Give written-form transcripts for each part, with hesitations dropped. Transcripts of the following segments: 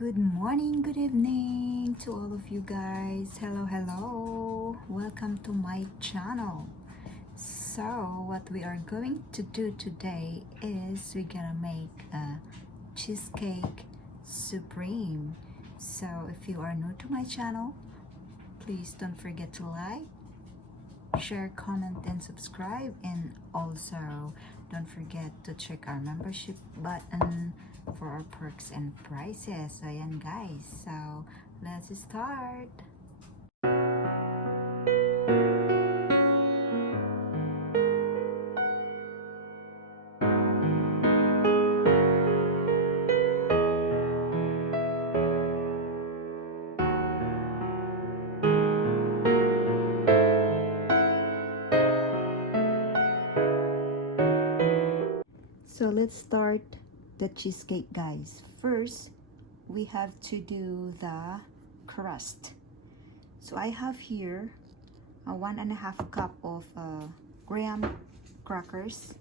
Good morning, good evening to all of you guys. Hello, welcome to my channel. So what we are going to do today is we're gonna make a cheesecake supreme. So if you are new to my channel, please don't forget to like, share, comment, and subscribe, and also don't forget to check our membership button for our perks and prices. So ayan guys, so let's start. So let's start the cheesecake, guys. First, we have to do the crust. So I have here a 1.5 cup of graham crackers,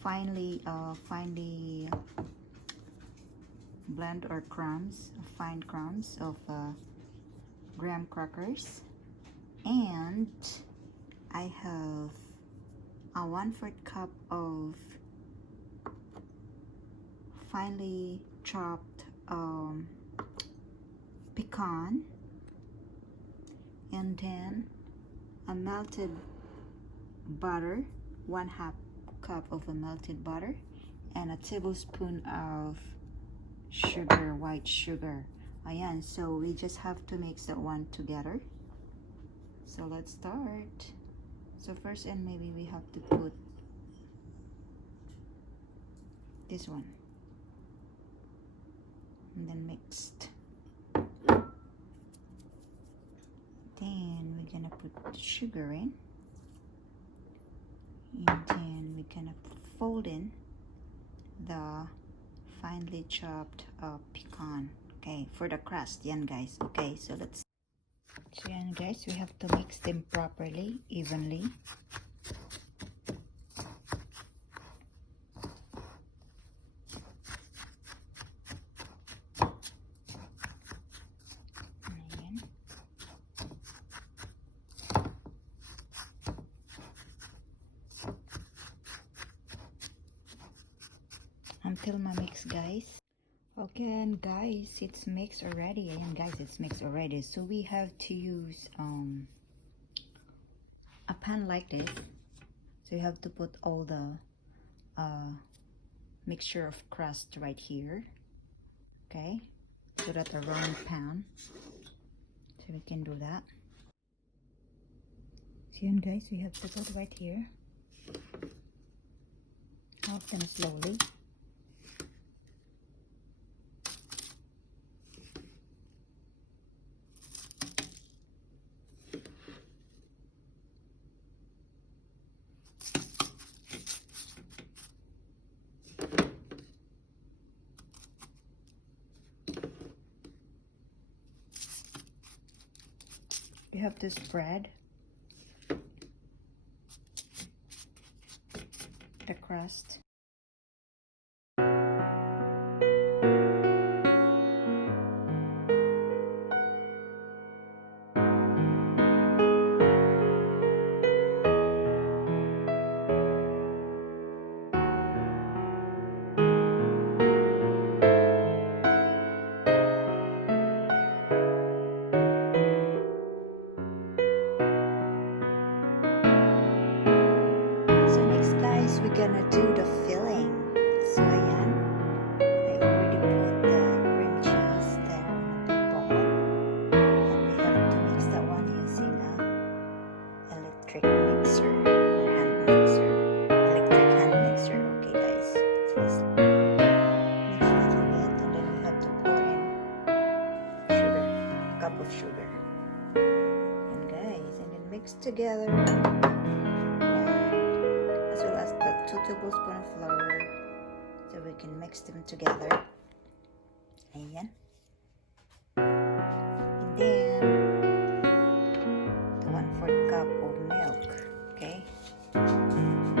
finely blend or crumbs, fine crumbs of graham crackers, and I have a 1/4 cup of finely chopped pecan, and then a melted butter, 1/2 cup of a melted butter, and a tablespoon of sugar, white sugar. Ayan, so we just have to mix that one together. So let's start. So first, and maybe we have to put this one and then mixed. Then we're gonna put sugar in, and then we're gonna fold in the finely chopped pecan. Okay, for the crust, yan guys. Okay, so let's. So yan guys, we have to mix them properly, evenly. Until my mix, guys. Okay, and guys, it's mixed already. And guys, it's mixed already. So we have to use a pan like this. So you have to put all the mixture of crust right here. Okay, so that a round pan. So we can do that. So yan guys, we have to put right here. Often slowly. You have to spread the crust. We're gonna do the filling. So ayan, I already put the cream cheese there on the pot, and we have to mix that one using a electric mixer or hand mixer. Electric hand mixer. Okay guys, so let's mix a little bit, and then we have to pour in sugar, a cup of sugar, and guys, and then mix together. As well as the 2 tablespoons of flour, so we can mix them together. Ayan. And then the 1/4 cup of milk. Okay. Ayan.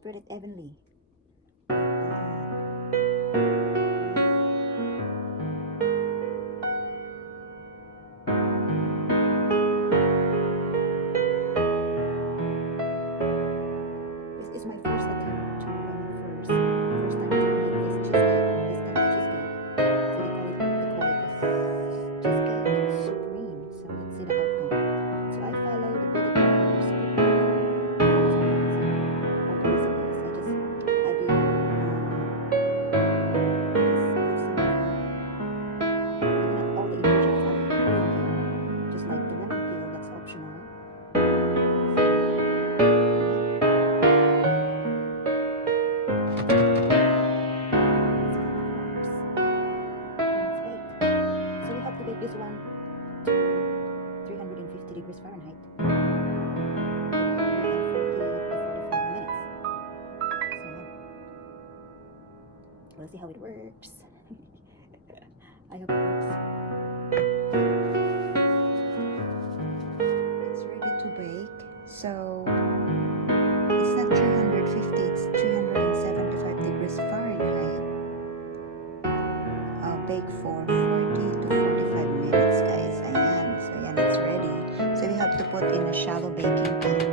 Spread it evenly. This is my first attempt to, first time to make this cheesecake, this kind of cheesecake. So they call it cheesecake supreme. So let's see the outcome. So I follow the beauty blogger's all the recipes. I just added not all the ingredients I put in here, just like the lemon peel, that's optional. This one to 350 degrees Fahrenheit. Within 40 to 45 minutes. So we'll see how it works. I hope it works. It's ready to bake. So it's not 350, it's 375 degrees Fahrenheit. I'll bake for 40 to 45 minutes, guys. Ayan. So, ayan, it's ready. So, we have to put in a shallow baking pan.